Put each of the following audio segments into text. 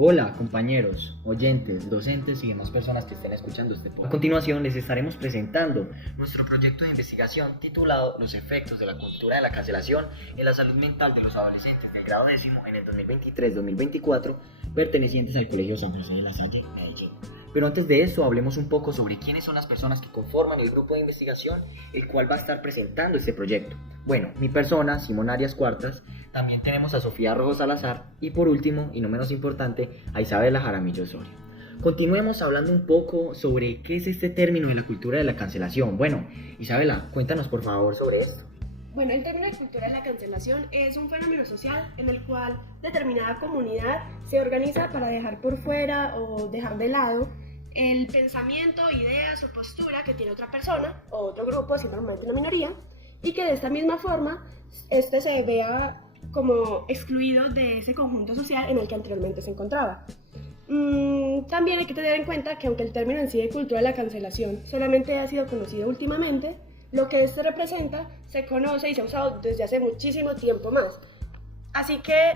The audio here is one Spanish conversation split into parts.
Hola, compañeros, oyentes, docentes y demás personas que estén escuchando este podcast. A continuación les estaremos presentando nuestro proyecto de investigación titulado Los efectos de la cultura de la cancelación en la salud mental de los adolescentes del grado décimo en el 2023-2024 pertenecientes al Colegio San José de la Salle, Medellín. Pero antes de eso, hablemos un poco sobre quiénes son las personas que conforman el grupo de investigación, el cual va a estar presentando este proyecto. Bueno, mi persona, Simón Arias Cuartas, también tenemos a Sofía Rojo Salazar y por último, y no menos importante, a Isabela Jaramillo Osorio. Continuemos hablando un poco sobre qué es este término de la cultura de la cancelación. Bueno, Isabela, cuéntanos por favor sobre esto. Bueno, el término de cultura de la cancelación es un fenómeno social en el cual determinada comunidad se organiza para dejar por fuera o dejar de lado el pensamiento, ideas o postura que tiene otra persona o otro grupo, así normalmente una minoría, y que de esta misma forma este se vea como excluido de ese conjunto social en el que anteriormente se encontraba. También hay que tener en cuenta que aunque el término en sí de cultura de la cancelación solamente ha sido conocido últimamente, lo que este representa se conoce y se ha usado desde hace muchísimo tiempo más. Así que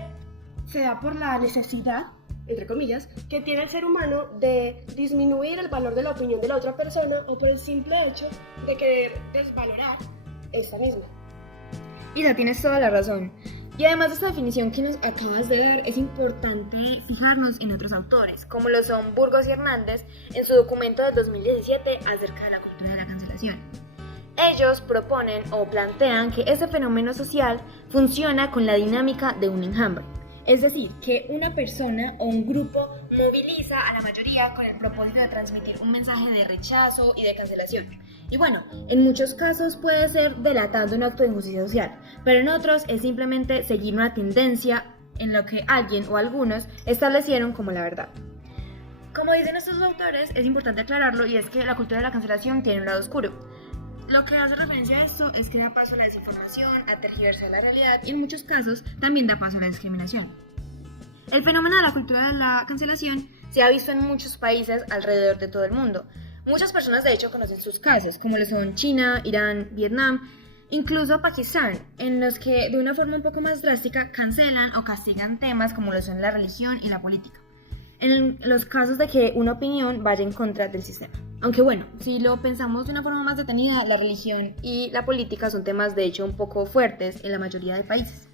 se da por la necesidad, entre comillas, que tiene el ser humano de disminuir el valor de la opinión de la otra persona o por el simple hecho de querer desvalorar esta misma. Isa, tienes toda la razón. Y además de esta definición que nos acabas de dar, es importante fijarnos en otros autores, como lo son Burgos y Hernández en su documento del 2017 acerca de la cultura de la cancelación. Ellos proponen o plantean que este fenómeno social funciona con la dinámica de un enjambre, es decir, que una persona o un grupo moviliza a la mayoría con el propósito de transmitir un mensaje de rechazo y de cancelación. Y bueno, en muchos casos puede ser delatando un acto de injusticia social, pero en otros es simplemente seguir una tendencia en lo que alguien o algunos establecieron como la verdad. Como dicen estos autores, es importante aclararlo y es que la cultura de la cancelación tiene un lado oscuro. Lo que hace referencia a esto es que da paso a la desinformación, a tergiversar la realidad y en muchos casos también da paso a la discriminación. El fenómeno de la cultura de la cancelación se ha visto en muchos países alrededor de todo el mundo. Muchas personas de hecho conocen sus casos, como lo son China, Irán, Vietnam, incluso Pakistán, en los que de una forma un poco más drástica cancelan o castigan temas como lo son la religión y la política, en los casos de que una opinión vaya en contra del sistema. Aunque bueno, si lo pensamos de una forma más detenida, la religión y la política son temas de hecho un poco fuertes en la mayoría de países.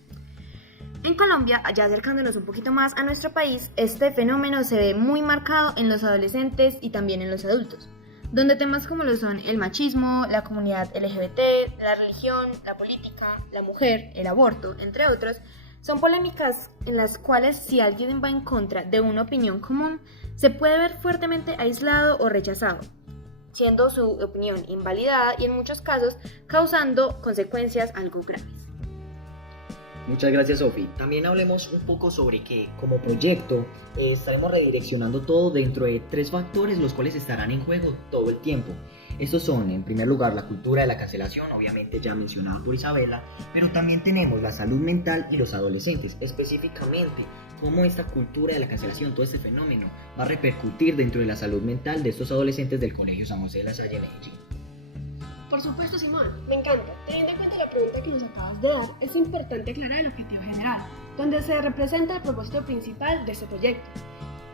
En Colombia, ya acercándonos un poquito más a nuestro país, este fenómeno se ve muy marcado en los adolescentes y también en los adultos, donde temas como lo son el machismo, la comunidad LGBT, la religión, la política, la mujer, el aborto, entre otros, son polémicas en las cuales si alguien va en contra de una opinión común, se puede ver fuertemente aislado o rechazado, siendo su opinión invalidada y en muchos casos causando consecuencias algo graves. Muchas gracias, Sofi. También hablemos un poco sobre que, como proyecto, estaremos redireccionando todo dentro de 3 factores los cuales estarán en juego todo el tiempo. Estos son, en primer lugar, la cultura de la cancelación, obviamente ya mencionada por Isabela, pero también tenemos la salud mental y los adolescentes, específicamente cómo esta cultura de la cancelación, todo este fenómeno, va a repercutir dentro de la salud mental de estos adolescentes del Colegio San José de la Salle, Medellín. Por supuesto, Simón, me encanta. Teniendo en cuenta la pregunta que nos acabas de dar, es importante aclarar el objetivo general, donde se representa el propósito principal de este proyecto,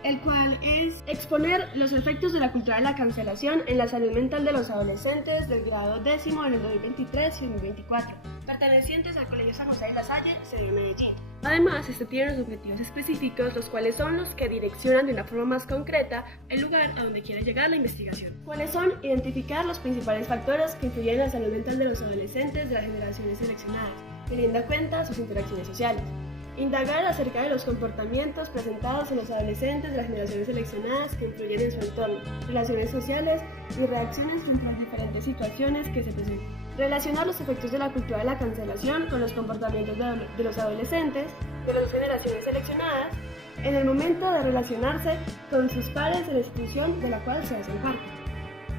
el cual es exponer los efectos de la cultura de la cancelación en la salud mental de los adolescentes del grado décimo en el 2023 y 2024, pertenecientes al Colegio San José de la Salle, sede de Medellín. Además, este tiene unos objetivos específicos, los cuales son los que direccionan de una forma más concreta el lugar a donde quiere llegar la investigación. ¿Cuáles son? Identificar los principales factores que influyen en la salud mental de los adolescentes de las generaciones seleccionadas, teniendo en cuenta sus interacciones sociales. Indagar acerca de los comportamientos presentados en los adolescentes de las generaciones seleccionadas que influyen en su entorno, relaciones sociales y reacciones frente a las diferentes situaciones que se presentan. Relacionar los efectos de la cultura de la cancelación con los comportamientos de los adolescentes de las generaciones seleccionadas en el momento de relacionarse con sus pares de la institución de la cual se hacen parte.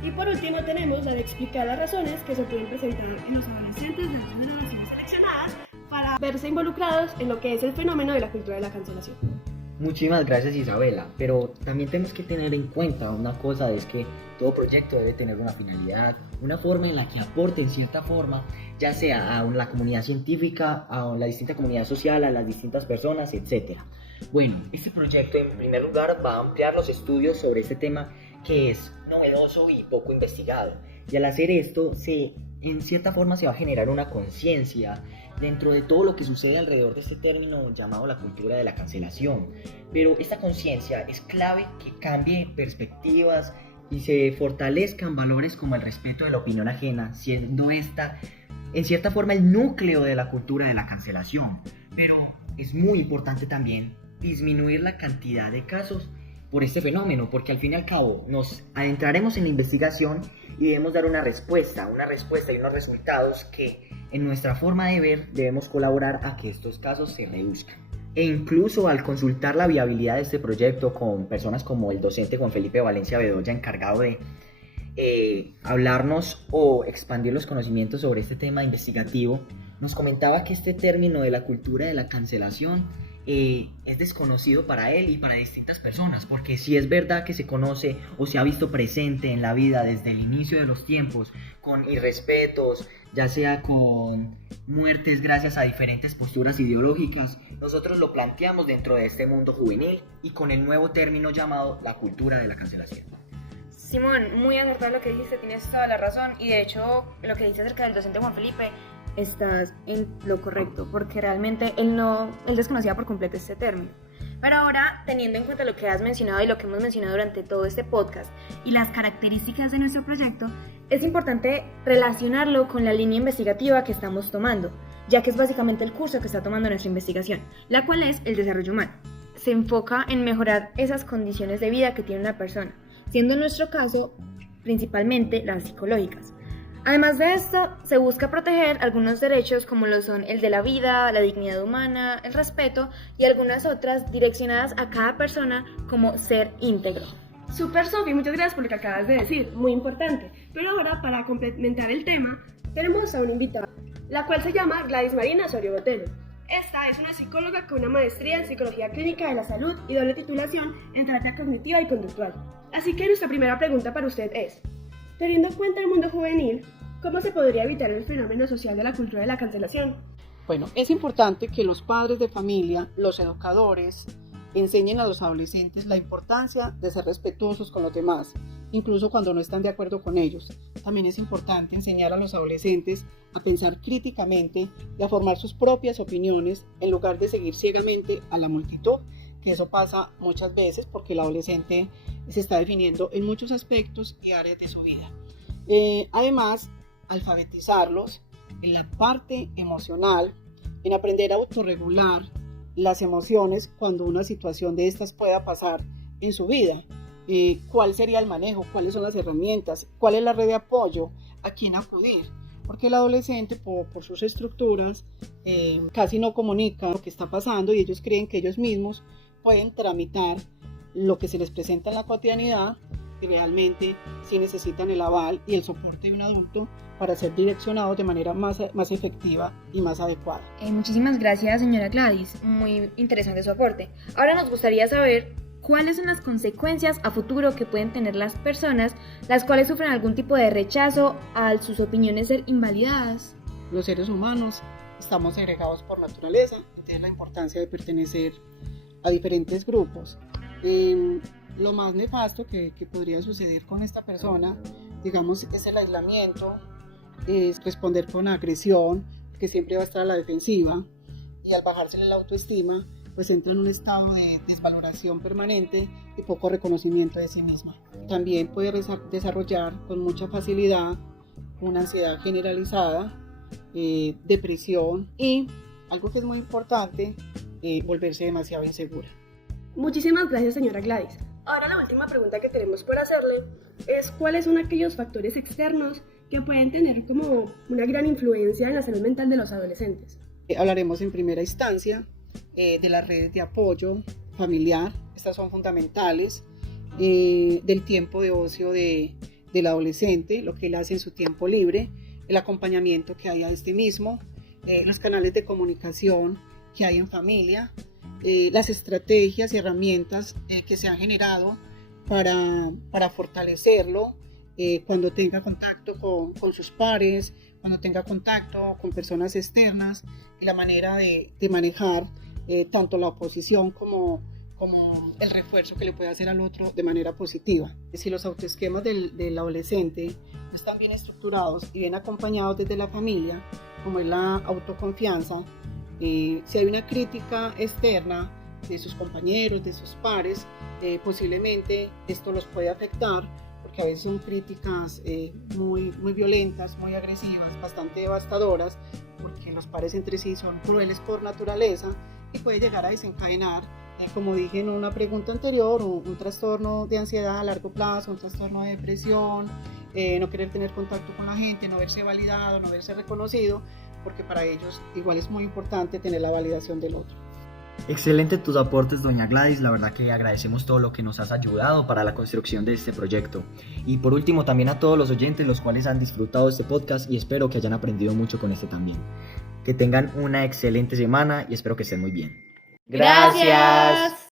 Y por último tenemos la de explicar las razones que se pueden presentar en los adolescentes de las generaciones seleccionadas para verse involucrados en lo que es el fenómeno de la cultura de la cancelación. Muchísimas gracias, Isabela, pero también tenemos que tener en cuenta una cosa, es que todo proyecto debe tener una finalidad, una forma en la que aporte en cierta forma, ya sea a la comunidad científica, a la distinta comunidad social, a las distintas personas, etc. Bueno, este proyecto en primer lugar va a ampliar los estudios sobre este tema que es novedoso y poco investigado. Y al hacer esto, en cierta forma se va a generar una conciencia dentro de todo lo que sucede alrededor de este término llamado la cultura de la cancelación. Pero esta conciencia es clave que cambie perspectivas y se fortalezcan valores como el respeto de la opinión ajena, siendo esta en cierta forma el núcleo de la cultura de la cancelación. Pero es muy importante también disminuir la cantidad de casos por este fenómeno, porque al fin y al cabo nos adentraremos en la investigación y debemos dar una respuesta y unos resultados que en nuestra forma de ver debemos colaborar a que estos casos se reduzcan. E incluso al consultar la viabilidad de este proyecto con personas como el docente Juan Felipe Valencia Bedoya, encargado de hablarnos o expandir los conocimientos sobre este tema investigativo, nos comentaba que este término de la cultura de la cancelación es desconocido para él y para distintas personas, porque si es verdad que se conoce o se ha visto presente en la vida desde el inicio de los tiempos, con irrespetos, ya sea con muertes gracias a diferentes posturas ideológicas, nosotros lo planteamos dentro de este mundo juvenil y con el nuevo término llamado la cultura de la cancelación. Simón, muy acertado lo que dijiste, tienes toda la razón, y de hecho lo que dices acerca del docente Juan Felipe, estás en lo correcto, porque realmente él desconocía por completo este término. Pero ahora, teniendo en cuenta lo que has mencionado y lo que hemos mencionado durante todo este podcast y las características de nuestro proyecto, es importante relacionarlo con la línea investigativa que estamos tomando, ya que es básicamente el curso que está tomando nuestra investigación, la cual es el desarrollo humano. Se enfoca en mejorar esas condiciones de vida que tiene una persona, siendo en nuestro caso principalmente las psicológicas. Además de esto, se busca proteger algunos derechos como lo son el de la vida, la dignidad humana, el respeto y algunas otras direccionadas a cada persona como ser íntegro. Super Sofi, muchas gracias por lo que acabas de decir, muy importante. Pero ahora, para complementar el tema, tenemos a una invitada, la cual se llama Gladys Marina Osorio Botero. Esta es una psicóloga con una maestría en Psicología Clínica de la Salud y doble titulación en terapia cognitiva y conductual. Así que nuestra primera pregunta para usted es, teniendo en cuenta el mundo juvenil, ¿cómo se podría evitar el fenómeno social de la cultura de la cancelación? Bueno, es importante que los padres de familia, los educadores, enseñen a los adolescentes la importancia de ser respetuosos con los demás, incluso cuando no están de acuerdo con ellos. También es importante enseñar a los adolescentes a pensar críticamente y a formar sus propias opiniones en lugar de seguir ciegamente a la multitud, que eso pasa muchas veces porque el adolescente se está definiendo en muchos aspectos y áreas de su vida. Además, alfabetizarlos en la parte emocional, en aprender a autorregular las emociones cuando una situación de estas pueda pasar en su vida. ¿Cuál sería el manejo? ¿Cuáles son las herramientas? ¿Cuál es la red de apoyo? ¿A quién acudir? Porque el adolescente, por sus estructuras, casi no comunica lo que está pasando y ellos creen que ellos mismos pueden tramitar lo que se les presenta en la cotidianidad y realmente sí necesitan el aval y el soporte de un adulto para ser direccionados de manera más efectiva y más adecuada. Muchísimas gracias, señora Gladys, muy interesante su aporte. Ahora nos gustaría saber cuáles son las consecuencias a futuro que pueden tener las personas las cuales sufren algún tipo de rechazo al sus opiniones ser invalidadas. Los seres humanos estamos segregados por naturaleza, entonces la importancia de pertenecer a diferentes grupos. Lo más nefasto que podría suceder con esta persona, digamos, es el aislamiento, es responder con agresión, que siempre va a estar a la defensiva, y al bajársele la autoestima, pues entra en un estado de desvaloración permanente y poco reconocimiento de sí misma. También puede desarrollar con mucha facilidad una ansiedad generalizada, depresión y, algo que es muy importante, volverse demasiado insegura. Muchísimas gracias, señora Gladys. Ahora la última pregunta que tenemos por hacerle es ¿cuáles son aquellos factores externos que pueden tener como una gran influencia en la salud mental de los adolescentes? Hablaremos en primera instancia de las redes de apoyo familiar, estas son fundamentales, del tiempo de ocio del adolescente, lo que él hace en su tiempo libre, el acompañamiento que hay a este mismo, los canales de comunicación que hay en familia, las estrategias y herramientas que se han generado para fortalecerlo cuando tenga contacto con sus pares, cuando tenga contacto con personas externas, y la manera de manejar tanto la oposición como el refuerzo que le puede hacer al otro de manera positiva. Si los autoesquemas del adolescente no están bien estructurados y bien acompañados desde la familia, como es la autoconfianza, si hay una crítica externa de sus compañeros, de sus pares, posiblemente esto los puede afectar, porque a veces son críticas muy violentas, muy agresivas, bastante devastadoras, porque los pares entre sí son crueles por naturaleza y puede llegar a desencadenar, como dije en una pregunta anterior, un trastorno de ansiedad a largo plazo, un trastorno de depresión, no querer tener contacto con la gente, no verse validado, no verse reconocido, porque para ellos igual es muy importante tener la validación del otro. Excelente tus aportes, doña Gladys, la verdad que agradecemos todo lo que nos has ayudado para la construcción de este proyecto. Y por último también a todos los oyentes los cuales han disfrutado este podcast y espero que hayan aprendido mucho con este también. Que tengan una excelente semana y espero que estén muy bien. Gracias.